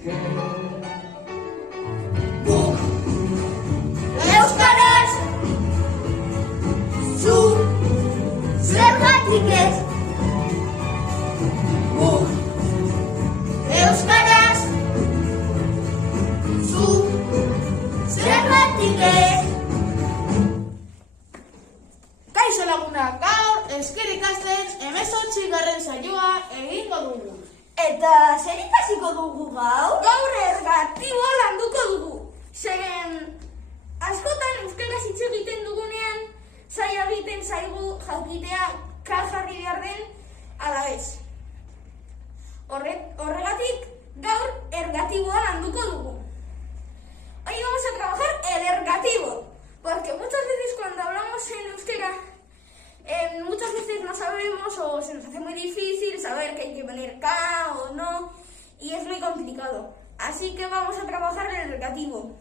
Guk euskaraz zu zergatik ez? Guk euskaraz zu zergatik ez? Kaixo lagunak, gaur Esker ikasten 18. saioa egingo dugu. Eta zer ikasiko dugu gaur? Gaur ergatiboa landuko dugu. Zeren askotan euskaraz hitz egiten dugunean zaila egiten zaigu jakitea kar jarri behar den ala ez. Horregatik gaur ergatiboa landuko dugu. Hoy vamos a trabajar el ergativo, porque muchas veces cuando hablamos en euskera muchas veces no sabemos o se nos hace muy difícil saber que hay que poner K o no y es muy complicado. Así que vamos a trabajar el ergativo.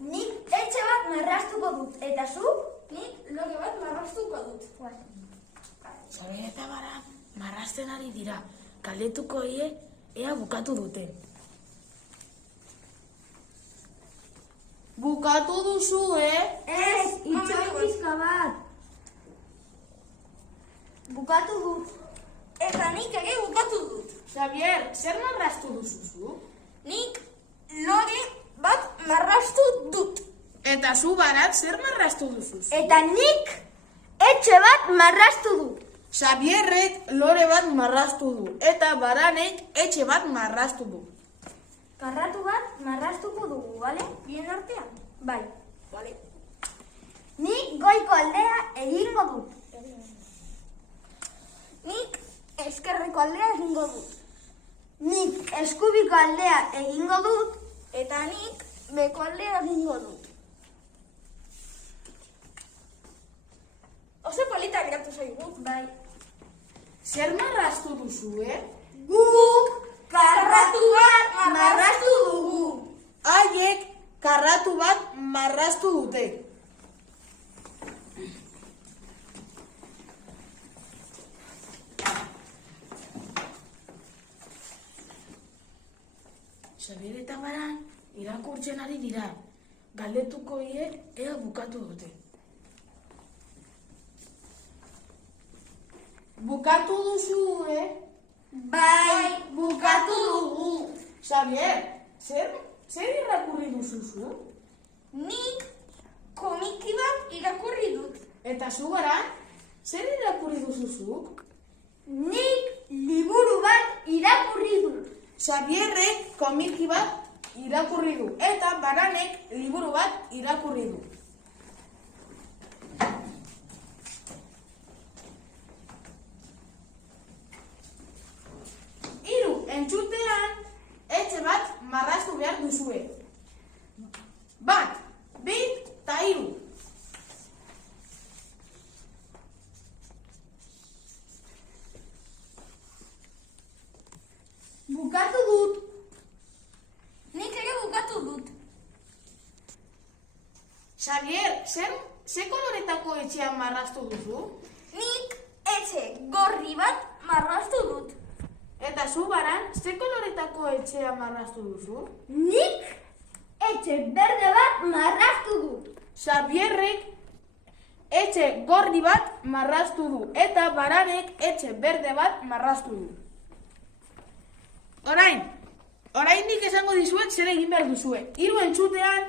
Nik etxe bat marraztuko dut, eta zu? Nik loge bat marraztuko dut. Xabier eta Bara marrazten ari dira. Galdetuko die ea bukatu dute. Bukatu duzu, Ez, itxoin pizka bat. Bukatu dut. Eta nik ere bukatu dut. Xabier, zer marraztu duzu? Nik loge bat marraztu dut. Eta zu, Barat, zer marraztu duzu? Eta nik etxe bat marraztu dut. Xabierrek lore bat marraztu du, eta Baranek etxe bat marraztu du. Karratu bat marraztuko dugu, bale? Bien artean. Bai. Vale. Nik goiko aldea egingo dut. Nik eskerreko aldea egingo dut. Nik eskubiko aldea egingo dut. Eta nik beko aldea egingo dut. Oso polita geratu zaigu. Bai. Zer marraztu duzu, Guk Karratu bat marraztu dugu. Haiek karratu bat marraztu dute. Xabier eta Baran irakurtzen ari dira. Galdetuko die ea bukatu dute. Bukatu duzu, Bai, bukatu dugu. Xabier, zer irakurri duzu? Nik komiki bat irakurri dut. Eta zu, Baran, zer irakurri duzu? nik liburu bat irakurri dut. Xabierrek komiki bat irakurri du, eta Baranek liburu bat irakurri du. Hiru entzutean etxe bat marraztu behar duzue. 1, 2 eta 3. Bukatu dut. Nik ere bukatu dut. Xavier, ze koloretako etxean marraztu duzu? Nik etxe gorri bat marraztu dut. Eta zu, Baran, ze koloretako etxean marraztu duzu? Nik etxe berde bat marraztu dut. Xabierrek etxe gorri bat marraztu du, eta Baranek etxe berde bat marraztu du. Oraindik esango dizuet zer egin behar duzue. 3 entzutean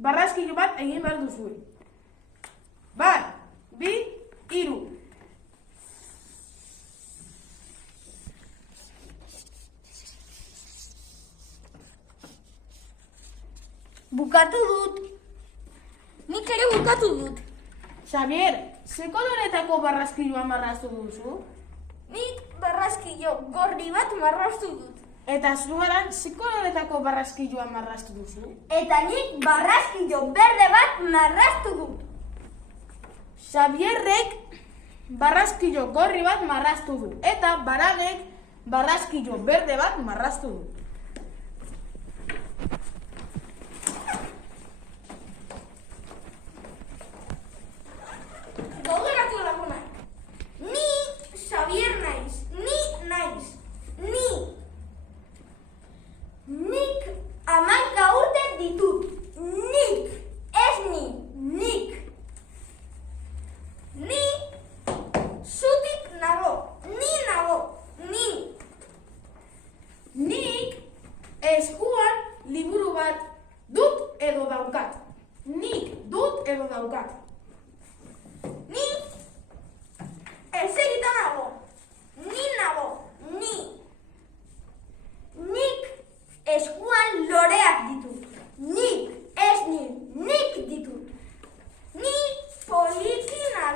barrazkilo bat egin behar duzue. 1, 2, 3. Bukatu dut. Nik ere bukatu dut. Xavier, ze koloretako barrazkiloa marraztu duzu? Nik barrazkilo gorri bat marraztu dut. Eta zu, Baran, ze koloretako barrazkiloa marraztu duzu? Eta nik barrazkilo berde bat marraztu dut. Xabierrek barrazkilo gorri bat marraztu du, eta Baranek barrazkilo berde bat marraztu du. Gauderatu lagun.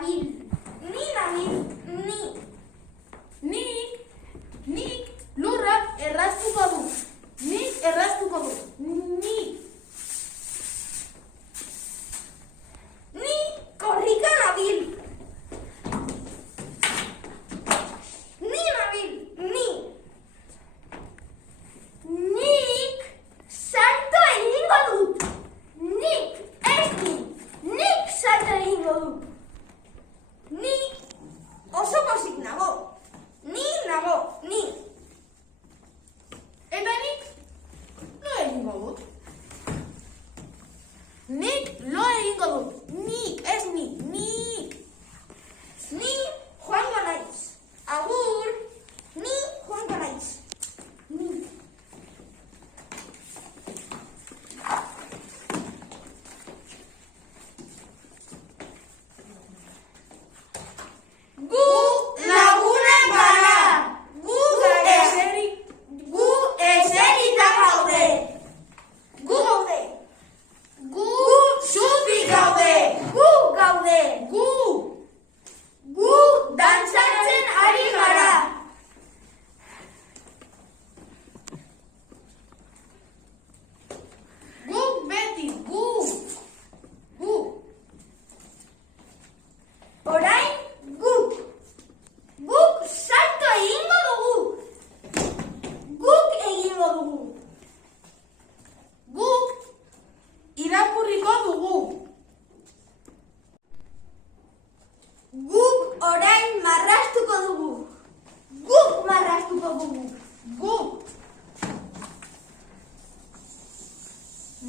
nabil. Ni nabil, ni. Nik lurra erraztuko du. Nik erraztuko du. Nik. Ni korrika nabil. Ni nabil, ni. Nik salto egingo dut. Nik, ez ni. Nik salto egingo dut. Ni oso pozik nago. Ni nago, ni. Eta nik lo egingo dut. Nik lo egingo dut. Nik, ez ni. Nik. Ni joango naiz. Agur. Ni joango naiz. Ni. Gu lagunak gara. Gu gara. Gu eserita gaude. Gu gaude. Gu Zutik gaude. Gu gaude. Gu dantzatzen ari gara. Guk beti, gu. Orain guk. Guk salto egingo dugu. Guk egingo dugu. Guk irakurriko dugu. Guk orain marrastuko dugu. Guk marrastuko dugu. Guk.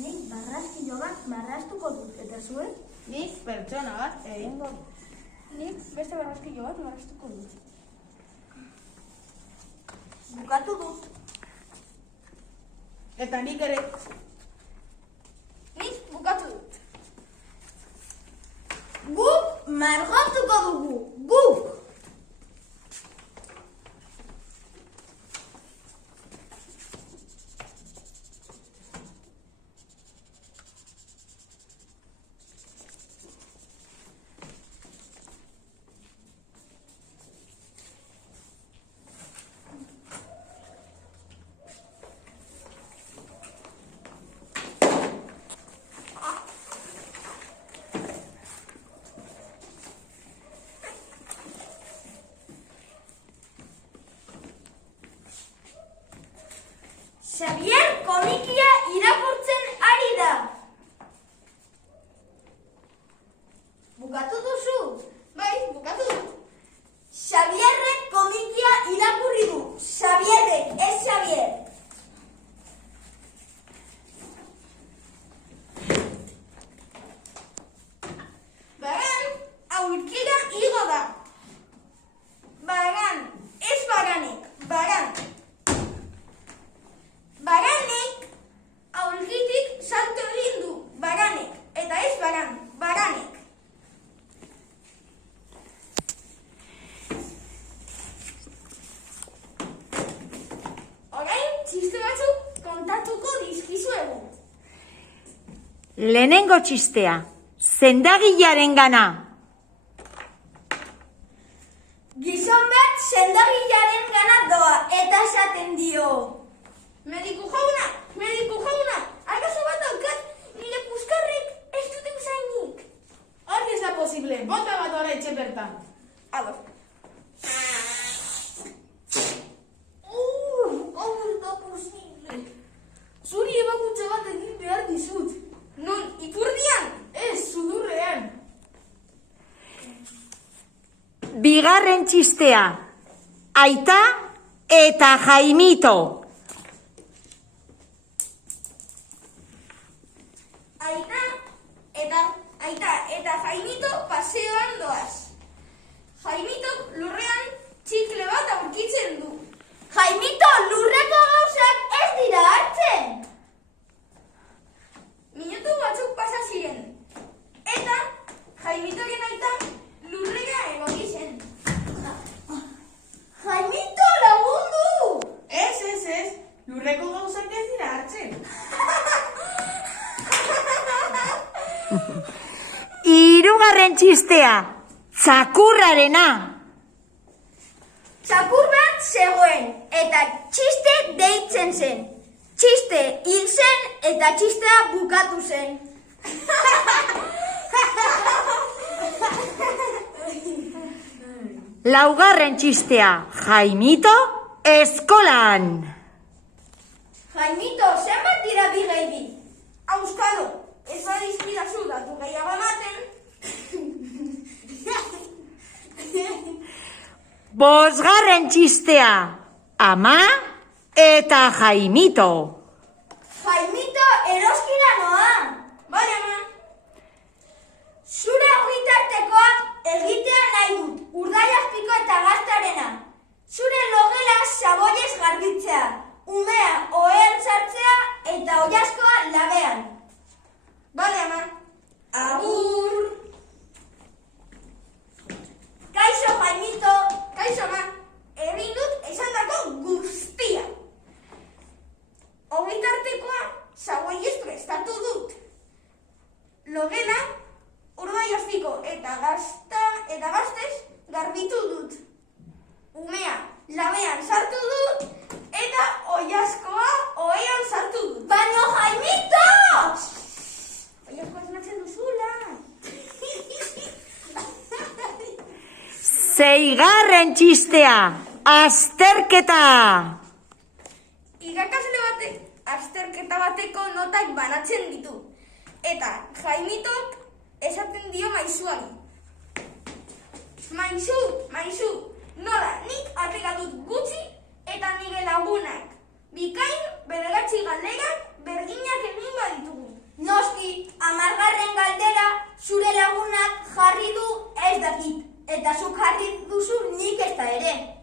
Nik barraskilo bat marrastuko dut. Eta zuen? Nik pertsona bat egingo dut. Nik beste barraskilo bat marraztuko dut. Bukatu dut. Eta nik ere. Nik bukatu dut. Guk margotuko dugu. Guk. Xavier komikia irakurtzen ari da. Bukatu duzu? Bai, bukatu dut. Xavierrek komikia irakurri du. Xavierrek, ez Xavier. Bagan, aurkira igo da. Bagan, ez baganik, bagan. Baganek aurkitik salto egin du. Baganek, eta ez bagan, baganek. Orain, txiste batzuk kontatuko dizkizuegu. Lehenengo txistea, sendagilearen gana. Gizon bat sendagilaren gana doa eta esaten dio. Mediku jauna, akaso bat daukat, nire puskarrek ez dute usainik. Hori ez da posible, bota bat oraitxe bertan. Ados. Hau ez da posible. Zuri ebakuntza bat egin behar dizut. Nun, ipurdian? Ez, sudurrean. Bigarren txistea, Aita eta Jaimito. Aita eta Jaimito paseoan doaz. Jaimitok lurrean txikle bat aurkitzen du. Jaimito, lurreko gauzak ez dira hartzen. Minutu batzuk pasa ziren. Eta Jaimitoren aita lurrera egoki zen. Jaimito, lagundu! Ez. Lurreko gauzak ez dira hartzen. Hirugarren txistea, Txakurrarena. Txakur bat zegoen, eta txiste deitzen zen. Txiste hil zen, eta txistea bukatu zen. Laugarren txistea, Jaimito eskolan. Jaimito, zenbat dira bi gehi bi? Auskalo, ez badizkidazu datu gehiago ematen. Bosgarren txistea, Ama eta Jaimito. Jaimito, eroskira noa. Bai, ama. Zure ogitartekoak egitea nahi dut, urdaiazpiko eta gaztarena. Zure logela saboiez garbitzea, umea ohean sartzea eta oiazkoa labean. Bale, ama. Agur! Kaixo, Jaimito! Kaixo, ama. Egin dut esandako guztia. Ogitartekoa saboiez prestatu dut. Logela, urdaiazpiko eta gaztez garbitu dut. Umea labean sartu dut eta oiazkoa ohean sartu dut. Baina, Jaimito! Oiazkoa esnatzen duzula. Seigarren txistea, azterketa. Irakasle batek azterketa bateko notak banatzen ditu. Eta Jaimitok esaten dio maisuari. Maisu, nola, nik atera dut gutxi eta nire lagunak. Bikain bederatzi galderak berdinak egin baditugu. Noski, 10. galdera zure lagunak jarri du ez dakit. Eta zuk jarri duzu nik ez da ere.